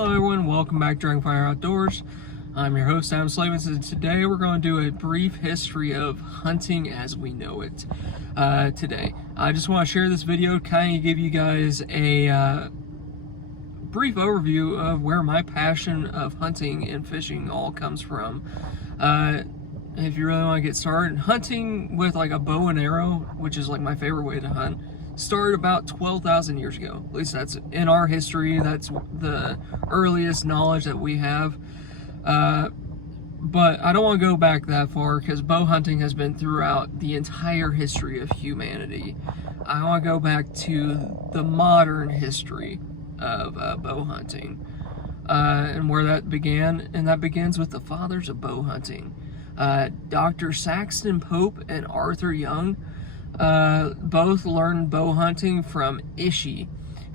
Hello everyone, welcome back to Dragonfire Outdoors. I'm your host, Adam Slavens, and today we're going to do a brief history of hunting as we know it today. I just want to share this video, kind of give you guys a brief overview of where my passion of hunting and fishing all comes from. If you really want to get started, hunting with like a bow and arrow, which is like my favorite way to hunt, started about 12,000 years ago. At least that's in our history. That's the earliest knowledge that we have. But I don't want to go back that far because bow hunting has been throughout the entire history of humanity. I want to go back to the modern history of bow hunting and where that began. And that begins with the fathers of bow hunting. Dr. Saxton Pope and Arthur Young both learned bow hunting from Ishi,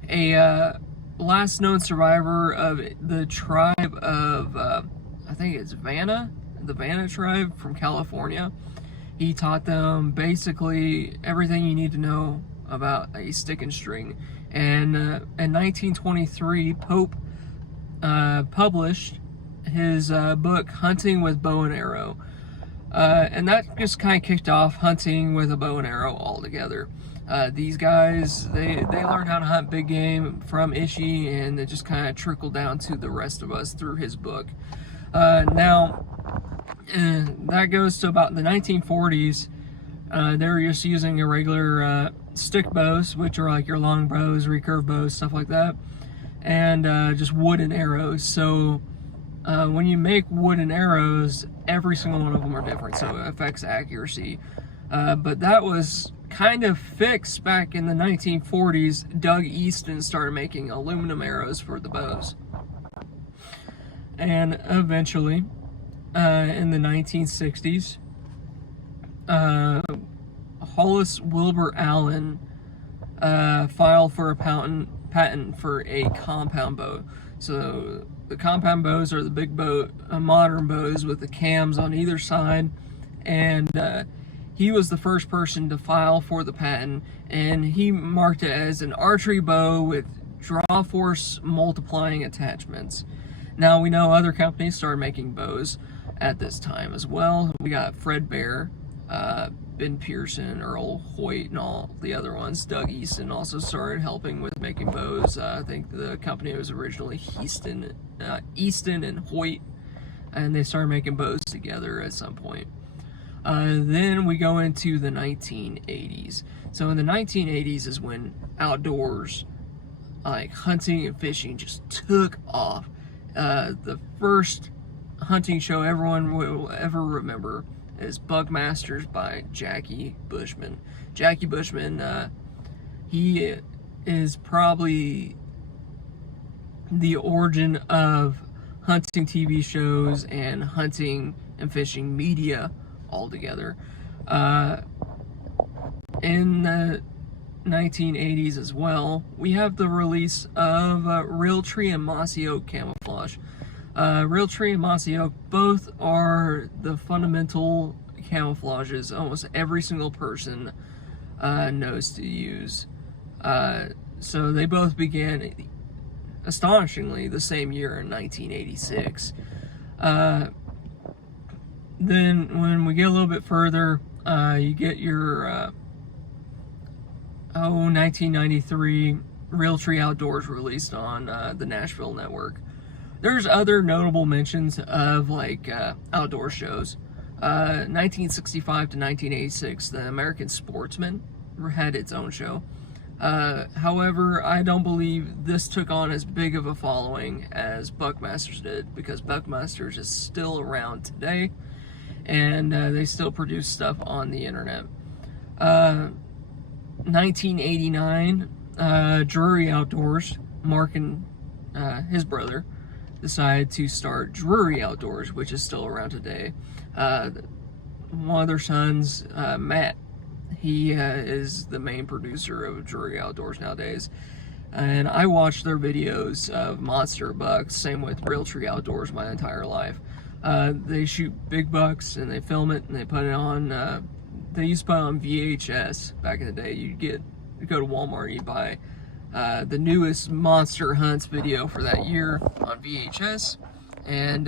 a last known survivor of the tribe of, I think it's Vanna, the Vanna tribe from California. He taught them basically everything you need to know about a stick and string. And in 1923, Pope published his book, Hunting with Bow and Arrow. And that just kind of kicked off hunting with a bow and arrow altogether. These guys, they learned how to hunt big game from Ishi, and it just kind of trickled down to the rest of us through his book. Now, that goes to about the 1940s. They were just using irregular stick bows, which are like your long bows, recurve bows, stuff like that, and just wooden arrows. So when you make wooden arrows, every single one of them are different, so it affects accuracy. But that was kind of fixed back in the 1940s. Doug Easton started making aluminum arrows for the bows. And eventually, in the 1960s, Hollis Wilbur Allen filed for a patent for a compound bow. So the compound bows are the big bow, modern bows with the cams on either side, and he was the first person to file for the patent, and he marked it as an archery bow with draw force multiplying attachments. Now we know other companies started making bows at this time as well. We got Fred Bear, Ben Pearson, Earl Hoyt, and all the other ones. Doug Easton also started helping with making bows. I think the company was originally Easton and Hoyt, and they started making bows together at some point. Then we go into the 1980s. So in the 1980s is when outdoors, like hunting and fishing, just took off. The first hunting show everyone will ever remember is Buckmasters by Jackie Bushman. Jackie Bushman, he is probably the origin of hunting TV shows and hunting and fishing media altogether. In the 1980s as well, we have the release of Realtree and Mossy Oak camouflage. Realtree and Mossy Oak both are the fundamental camouflages almost every single person knows to use. So they both began astonishingly the same year in 1986. Then when we get a little bit further, you get your 1993 Realtree Outdoors released on the Nashville network. There's other notable mentions of like outdoor shows. 1965 to 1986, the American Sportsman had its own show. However, I don't believe this took on as big of a following as Buckmasters did, because Buckmasters is still around today, and they still produce stuff on the internet. 1989, Drury Outdoors, Mark and his brother decided to start Drury Outdoors, which is still around today. One of their sons, Matt, he is the main producer of Drury Outdoors nowadays. And I watched their videos of monster bucks, same with Realtree Outdoors my entire life. They shoot big bucks and they film it and they put it on, they used to put it on VHS back in the day. You go to Walmart, you buy the newest monster hunts video for that year on VHS. And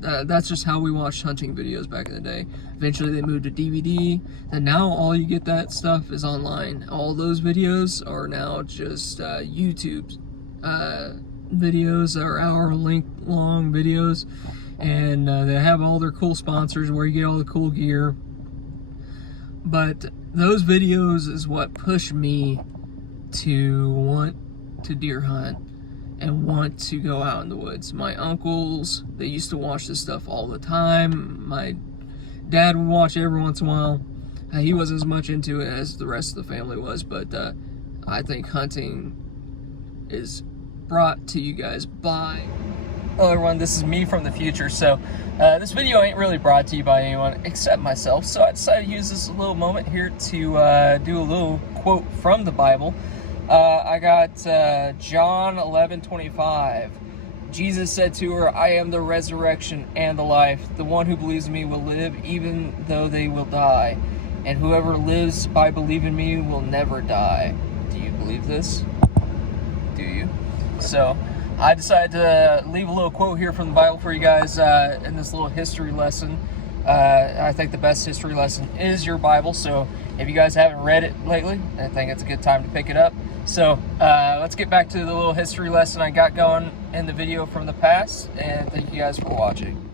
that's just how we watched hunting videos back in the day. Eventually they moved to DVD, and now all you get that stuff is online. All those videos are now just YouTube videos, or hour-long videos, and they have all their cool sponsors where you get all the cool gear. But those videos is what pushed me to want to deer hunt and want to go out in the woods. My uncles, they used to watch this stuff all the time. My dad would watch it every once in a while. He wasn't as much into it as the rest of the family was, but I think hunting is brought to you guys by... Hello everyone, this is me from the future. So this video ain't really brought to you by anyone except myself, so I decided to use this little moment here to do a little quote from the Bible. I got John 11:25. Jesus said to her, "I am the resurrection and the life. The one who believes in me will live even though they will die. And whoever lives by believing in me will never die." Do you believe this? Do you? So I decided to leave a little quote here from the Bible for you guys in this little history lesson. I think the best history lesson is your Bible, so if you guys haven't read it lately, I think it's a good time to pick it up. So let's get back to the little history lesson I got going in the video from the past, and thank you guys for watching.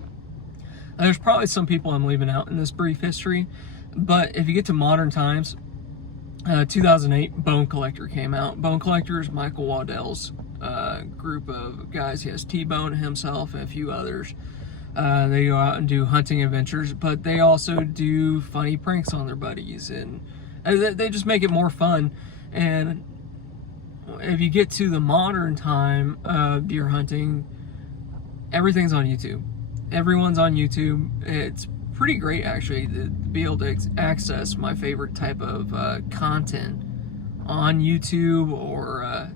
There's probably some people I'm leaving out in this brief history, but if you get to modern times, 2008, Bone Collector came out. Bone Collector is Michael Waddell's group of guys. He has T-Bone himself and a few others. They go out and do hunting adventures, but they also do funny pranks on their buddies, and they just make it more fun. And if you get to the modern time of deer hunting, everything's on YouTube. Everyone's on YouTube. It's pretty great, actually, to be able to access my favorite type of content on YouTube, or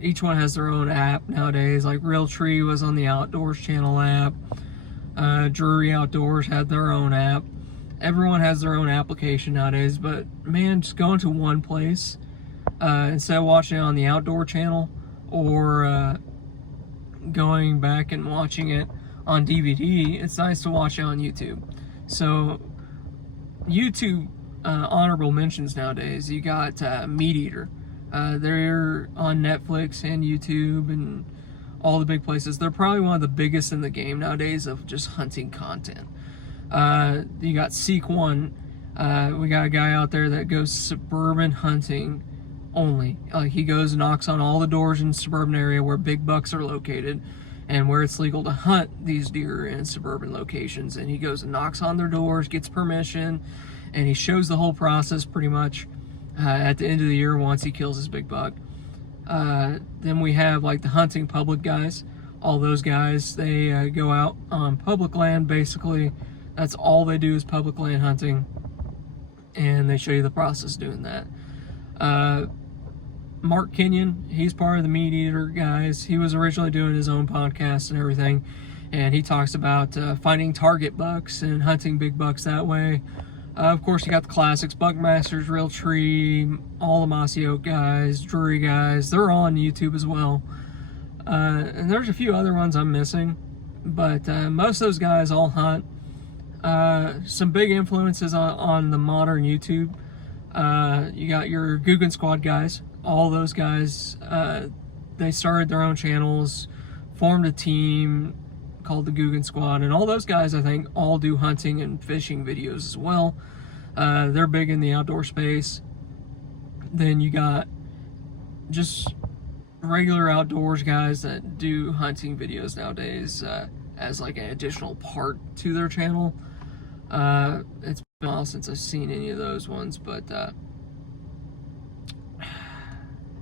each one has their own app nowadays. Like Realtree was on the Outdoors channel app. Drury Outdoors had their own app. Everyone has their own application nowadays, but man, just going to one place instead of watching it on the Outdoor channel, or going back and watching it on DVD, it's nice to watch it on YouTube. So YouTube honorable mentions nowadays, you got Meat Eater. They're on Netflix and YouTube and all the big places. They're probably one of the biggest in the game nowadays of just hunting content. You got Seek One. We got a guy out there that goes suburban hunting only. Like, he goes and knocks on all the doors in the suburban area where big bucks are located and where it's legal to hunt these deer in suburban locations. And he goes and knocks on their doors, gets permission, and he shows the whole process pretty much at the end of the year once he kills his big buck. Then we have like the hunting public guys. All those guys, they go out on public land basically. That's all they do is public land hunting, and they show you the process doing that. Mark Kenyon, he's part of the Meat Eater guys. He was originally doing his own podcast and everything, and he talks about finding target bucks and hunting big bucks that way. Of course, you got the classics, Buckmasters, Realtree, all the Mossy Oak guys, Drury guys. They're all on YouTube as well. And there's a few other ones I'm missing, but most of those guys all hunt. Some big influences on the modern YouTube. You got your Guggen Squad guys. All those guys, they started their own channels, formed a team called the Guggen Squad, and all those guys, I think, all do hunting and fishing videos as well. They're big in the outdoor space. Then you got just regular outdoors guys that do hunting videos nowadays as like an additional part to their channel. It's been a while since I've seen any of those ones, but I'm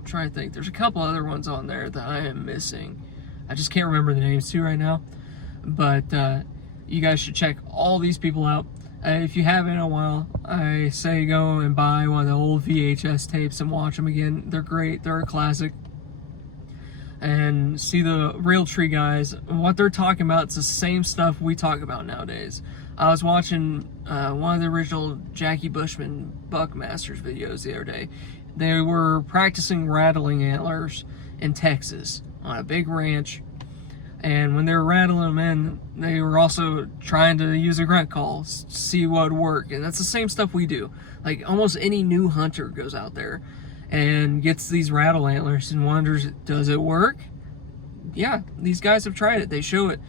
trying to think. There's a couple other ones on there that I am missing. I just can't remember the names too right now. But you guys should check all these people out. If you haven't in a while, I say go and buy one of the old VHS tapes and watch them again. They're great. They're a classic. And see the Realtree guys. What they're talking about, it's the same stuff we talk about nowadays. I was watching one of the original Jackie Bushman Buckmasters videos the other day. They were practicing rattling antlers in Texas on a big ranch. And when they were rattling them in, they were also trying to use a grunt call, see what would work. And that's the same stuff we do. Like almost any new hunter goes out there and gets these rattle antlers and wonders, does it work? Yeah, these guys have tried it. They show it.